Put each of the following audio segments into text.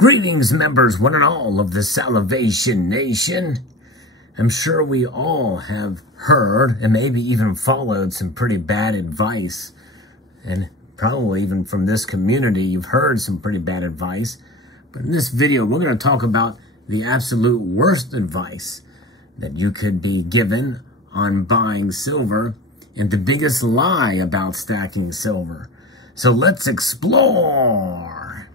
Greetings, members, one and all of the Salivation Nation. I'm sure we all have heard and maybe even followed some pretty bad advice. And probably even from this community, you've heard some pretty bad advice. But in this video, we're going to talk about the absolute worst advice that you could be given on buying silver and the biggest lie about stacking silver. So let's explore.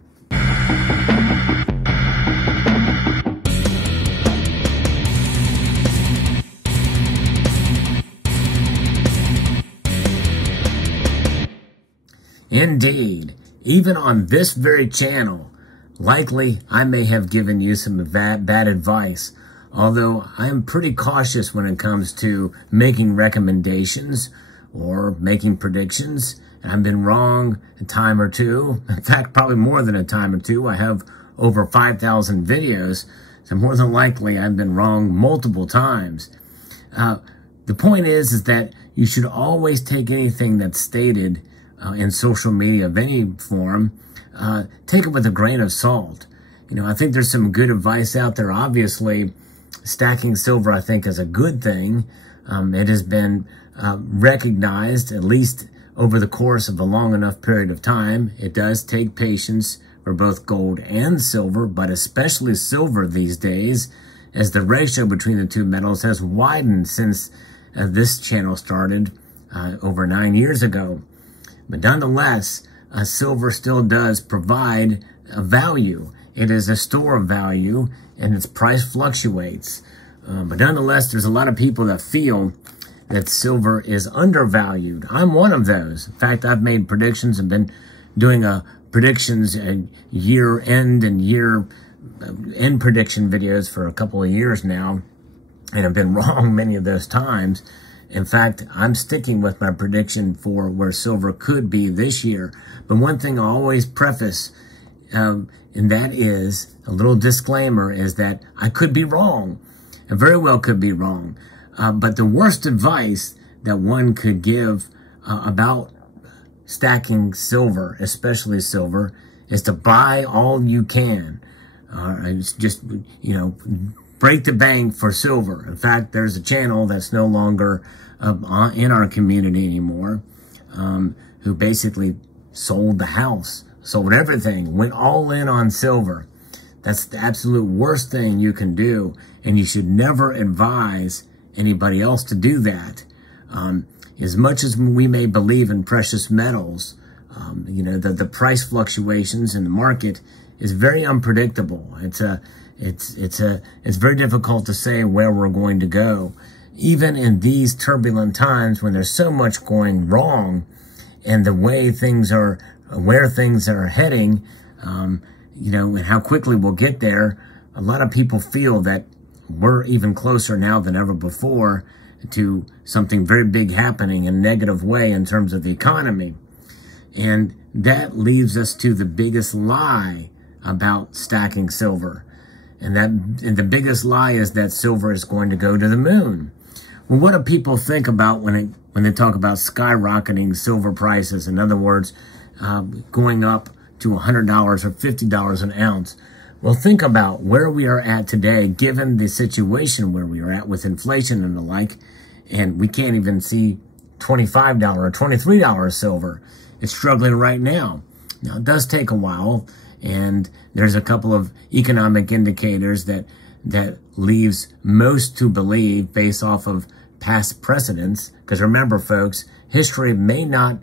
Indeed, even on this very channel, likely I may have given you some bad advice, although I am pretty cautious when it comes to making recommendations or making predictions. I've been wrong a time or two. In fact, probably more than a time or two. I have over 5,000 videos, so more than likely I've been wrong multiple times. The point is that you should always take anything that's stated in social media of any form, take it with a grain of salt. You know, I think there's some good advice out there. Obviously, stacking silver, I think, is a good thing. It has been recognized, at least over the course of a long enough period of time. It does take patience for both gold and silver, but especially silver these days, as the ratio between the two metals has widened since this channel started over 9 years ago. But nonetheless, silver still does provide a value. It is a store of value, and its price fluctuates. But nonetheless, there's a lot of people that feel that silver is undervalued. I'm one of those. In fact, I've made predictions and been doing predictions and year-end and year-end prediction videos for a couple of years now, and I've been wrong many of those times. In fact, I'm sticking with my prediction for where silver could be this year. But one thing I always preface, and that is a little disclaimer, is that I could be wrong. I very well could be wrong. But the worst advice that one could give about stacking silver, especially silver, is to buy all you can. It's just, you know, break the bank for silver. In fact, there's a channel that's no longer in our community anymore, who basically sold the house, sold everything, went all in on silver. That's the absolute worst thing you can do, and you should never advise anybody else to do that. As much as we may believe in precious metals, you know, the price fluctuations in the market is very unpredictable. It's very difficult to say where we're going to go. Even in these turbulent times when there's so much going wrong and the way things are, where things are heading, you know, and how quickly we'll get there, a lot of people feel that we're even closer now than ever before to something very big happening in a negative way in terms of the economy. And that leaves us to the biggest lie about stacking silver. And the biggest lie is that silver is going to go to the moon. Well, what do people think about when they talk about skyrocketing silver prices? In other words, going up to $100 or $50 an ounce. Well, think about where we are at today, given the situation where we are at with inflation and the like, and we can't even see $25 or $23 silver. It's struggling right now. Now, it does take a while, and there's a couple of economic indicators that leaves most to believe based off of past precedents. Because remember, folks, history may not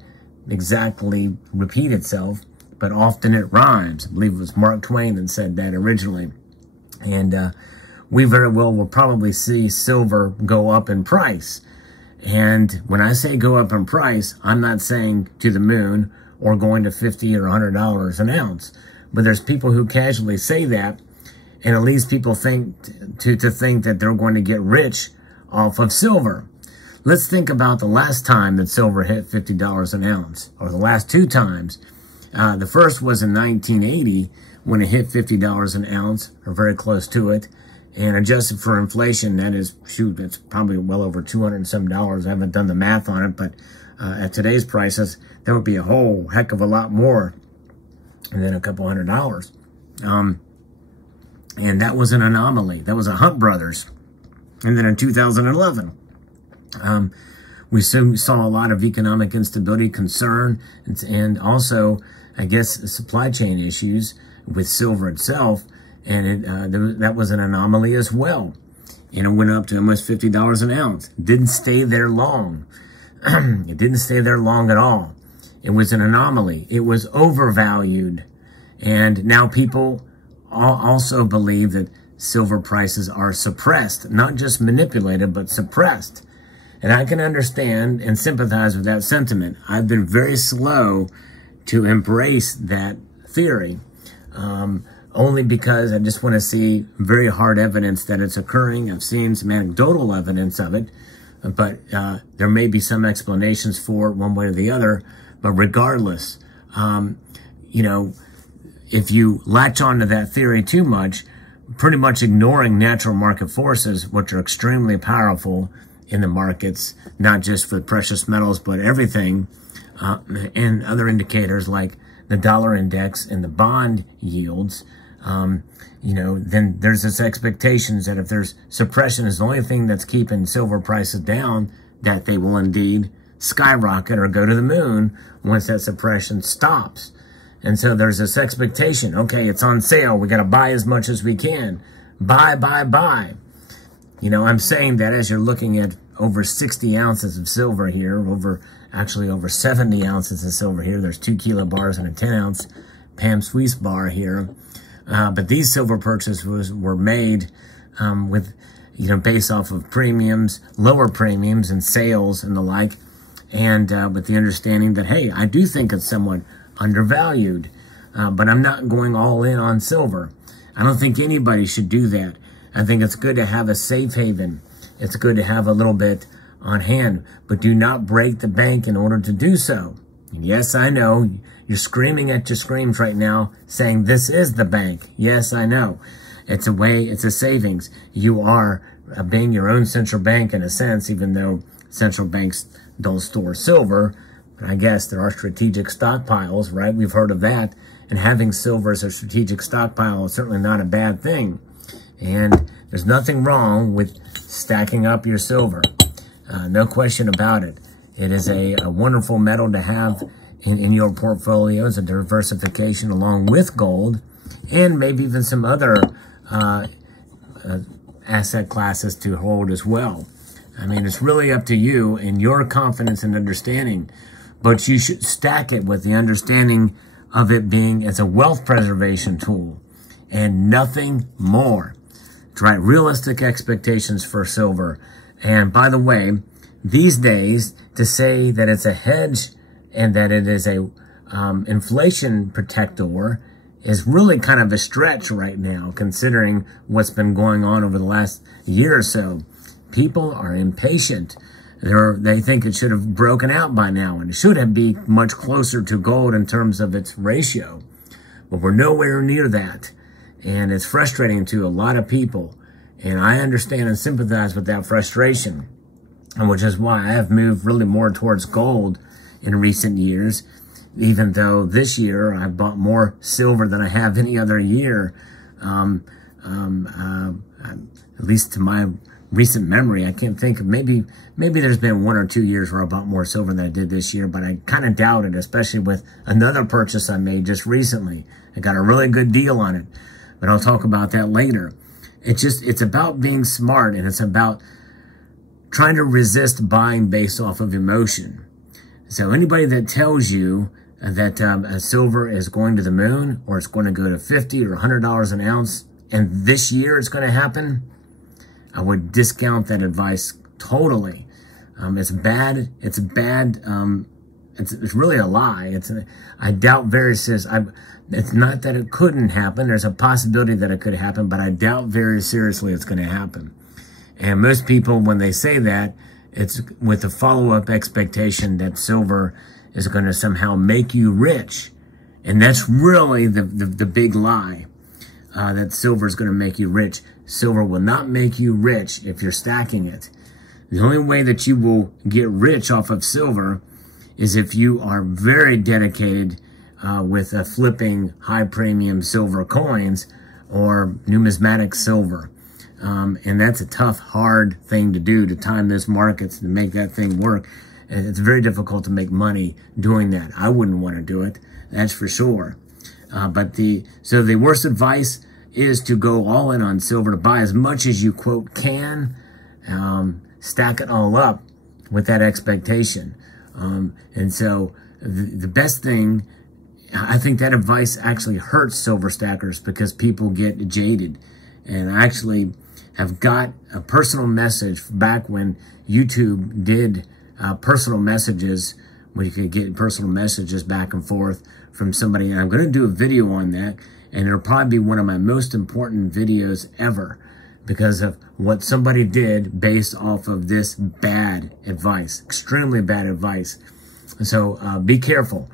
exactly repeat itself, but often it rhymes. I believe it was Mark Twain that said that originally. And we very well will probably see silver go up in price. And when I say go up in price, I'm not saying to the moon or going to $50 or $100 an ounce. But there's people who casually say that, and it leads people think that they're going to get rich off of silver. Let's think about the last time that silver hit $50 an ounce, or the last two times. The first was in 1980 when it hit $50 an ounce, or very close to it. And adjusted for inflation, that is, shoot, it's probably well over $200 and some. I haven't done the math on it, but at today's prices, that would be a whole heck of a lot more than a couple $100. And that was an anomaly. That was a Hunt Brothers. And then in 2011, we saw a lot of economic instability, concern, and also, I guess, supply chain issues with silver itself. And that was an anomaly as well. And it went up to almost $50 an ounce. Didn't stay there long. It didn't stay there long at all. It was an anomaly. It was overvalued. And now people also believe that silver prices are suppressed, not just manipulated, but suppressed. And I can understand and sympathize with that sentiment. I've been very slow to embrace that theory, only because I just want to see very hard evidence that it's occurring. I've seen some anecdotal evidence of it, but there may be some explanations for it one way or the other. But regardless, you know, if you latch onto that theory too much, pretty much ignoring natural market forces, which are extremely powerful in the markets, not just for precious metals, but everything, and other indicators like the dollar index and the bond yields, you know, then there's this expectations that if there's suppression is the only thing that's keeping silver prices down, that they will indeed skyrocket or go to the moon once that suppression stops. And so there's this expectation, okay, it's on sale. We got to buy as much as we can. Buy, buy, buy. You know, I'm saying that as you're looking at over 60 ounces of silver here, actually over 70 ounces of silver here. There's 2 kilo bars and a 10 ounce Pam Swiss bar here. But these silver purchases were made with, you know, based off of premiums, lower premiums and sales and the like. And with the understanding that, hey, I do think it's somewhat undervalued, but I'm not going all in on silver. I don't think anybody should do that. I think it's good to have a safe haven. It's good to have a little bit on hand, but do not break the bank in order to do so. And yes, I know you're screaming at your screams right now saying this is the bank. Yes, I know. It's a way, it's a savings. You are being your own central bank in a sense, even though central banks don't store silver. But I guess there are strategic stockpiles, right? We've heard of that. And having silver as a strategic stockpile is certainly not a bad thing. And there's nothing wrong with stacking up your silver. No question about it. It is a wonderful metal to have in your portfolio as a diversification along with gold and maybe even some other asset classes to hold as well. I mean, it's really up to you and your confidence and understanding, but you should stack it with the understanding of it being as a wealth preservation tool and nothing more. To write realistic expectations for silver. And by the way, these days, to say that it's a hedge and that it is a inflation protector is really kind of a stretch right now, considering what's been going on over the last year or so. People are impatient. They think it should have broken out by now, and it should have been much closer to gold in terms of its ratio. But we're nowhere near that. And it's frustrating to a lot of people. And I understand and sympathize with that frustration. And which is why I have moved really more towards gold in recent years. Even though this year I've bought more silver than I have any other year. At least to my recent memory, I can't think of, maybe there's been 1 or 2 years where I bought more silver than I did this year, but I kind of doubt it, especially with another purchase I made just recently. I got a really good deal on it. But I'll talk about that later. It's about being smart, and it's about trying to resist buying based off of emotion. So anybody that tells you that silver is going to the moon, or it's going to go to $50 or $100 an ounce, and this year it's going to happen, I would discount that advice totally. It's bad. It's bad. It's really a lie. I doubt very seriously. It's not that it couldn't happen. There's a possibility that it could happen, but I doubt very seriously it's going to happen. And most people, when they say that, it's with a follow-up expectation that silver is going to somehow make you rich. And that's really the big lie, that silver is going to make you rich. Silver will not make you rich if you're stacking it. The only way that you will get rich off of silver is if you are very dedicated with flipping high premium silver coins, or numismatic silver. And that's a tough, hard thing to do, to time those markets and make that thing work. And it's very difficult to make money doing that. I wouldn't want to do it, that's for sure. So the worst advice is to go all in on silver, to buy as much as you, quote, can, stack it all up with that expectation. And so the best thing, I think that advice actually hurts silver stackers because people get jaded. And I actually have got a personal message back when YouTube did personal messages, where you could get personal messages back and forth from somebody. And I'm going to do a video on that, and it'll probably be one of my most important videos ever because of what somebody did based off of this bad advice, extremely bad advice. So be careful.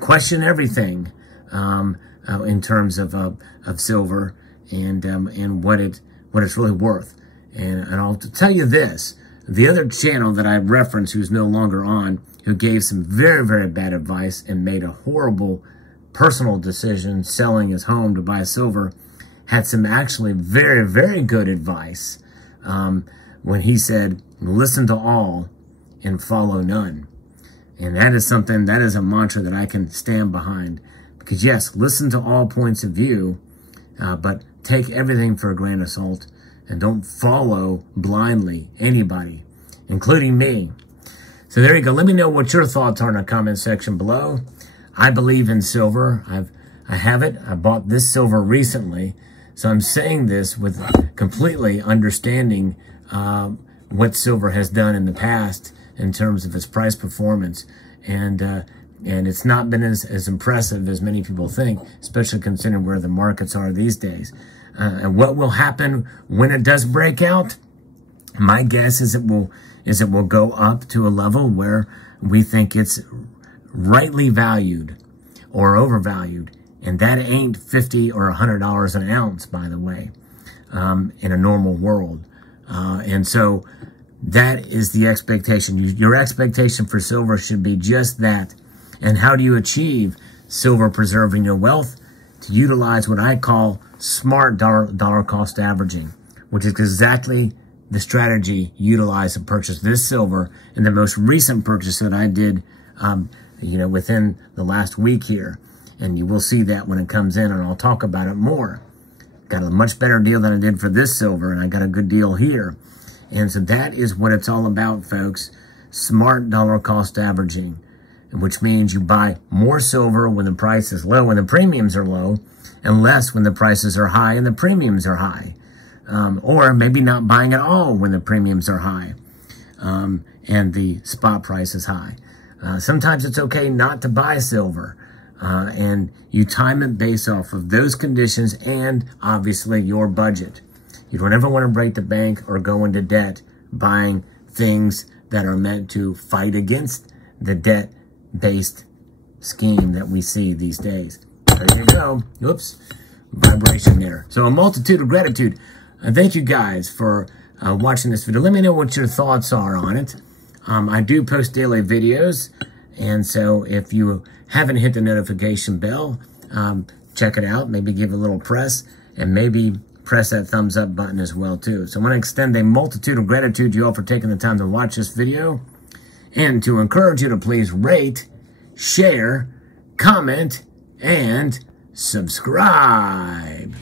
Question everything in terms of silver and what it's really worth. And I'll tell you this: the other channel that I referenced, who's no longer on, who gave some very, very bad advice and made a horrible personal decision selling his home to buy silver, had some actually very, very good advice when he said, listen to all and follow none. And that is something, that is a mantra that I can stand behind. Because yes, listen to all points of view, but take everything for a grain of salt and don't follow blindly anybody, including me. So there you go. Let me know what your thoughts are in the comment section below. I believe in silver. I have it. I bought this silver recently. So I'm saying this with completely understanding what silver has done in the past in terms of its price performance. And it's not been as impressive as many people think, especially considering where the markets are these days. And what will happen when it does break out? My guess is it will go up to a level where we think it's rightly valued or overvalued. And that ain't $50 or $100 an ounce, by the way, in a normal world. And so that is the expectation. Your expectation for silver should be just that. And how do you achieve silver preserving your wealth? To utilize what I call smart dollar cost averaging, which is exactly the strategy utilized to purchase this silver in the most recent purchase that I did, within the last week here. And you will see that when it comes in, and I'll talk about it more. Got a much better deal than I did for this silver, and I got a good deal here. And so that is what it's all about, folks. Smart dollar cost averaging, which means you buy more silver when the price is low, when the premiums are low, and less when the prices are high and the premiums are high. Or maybe not buying at all when the premiums are high and the spot price is high. Sometimes it's okay not to buy silver. And you time it based off of those conditions and obviously your budget. You don't ever want to break the bank or go into debt buying things that are meant to fight against the debt-based scheme that we see these days. There you go. Oops. Vibration there. So a multitude of gratitude. Thank you guys for watching this video. Let me know what your thoughts are on it. I do post daily videos. And so if you haven't hit the notification bell, check it out. Maybe give a little press and maybe press that thumbs up button as well too. So I want to extend a multitude of gratitude to you all for taking the time to watch this video and to encourage you to please rate, share, comment, and subscribe.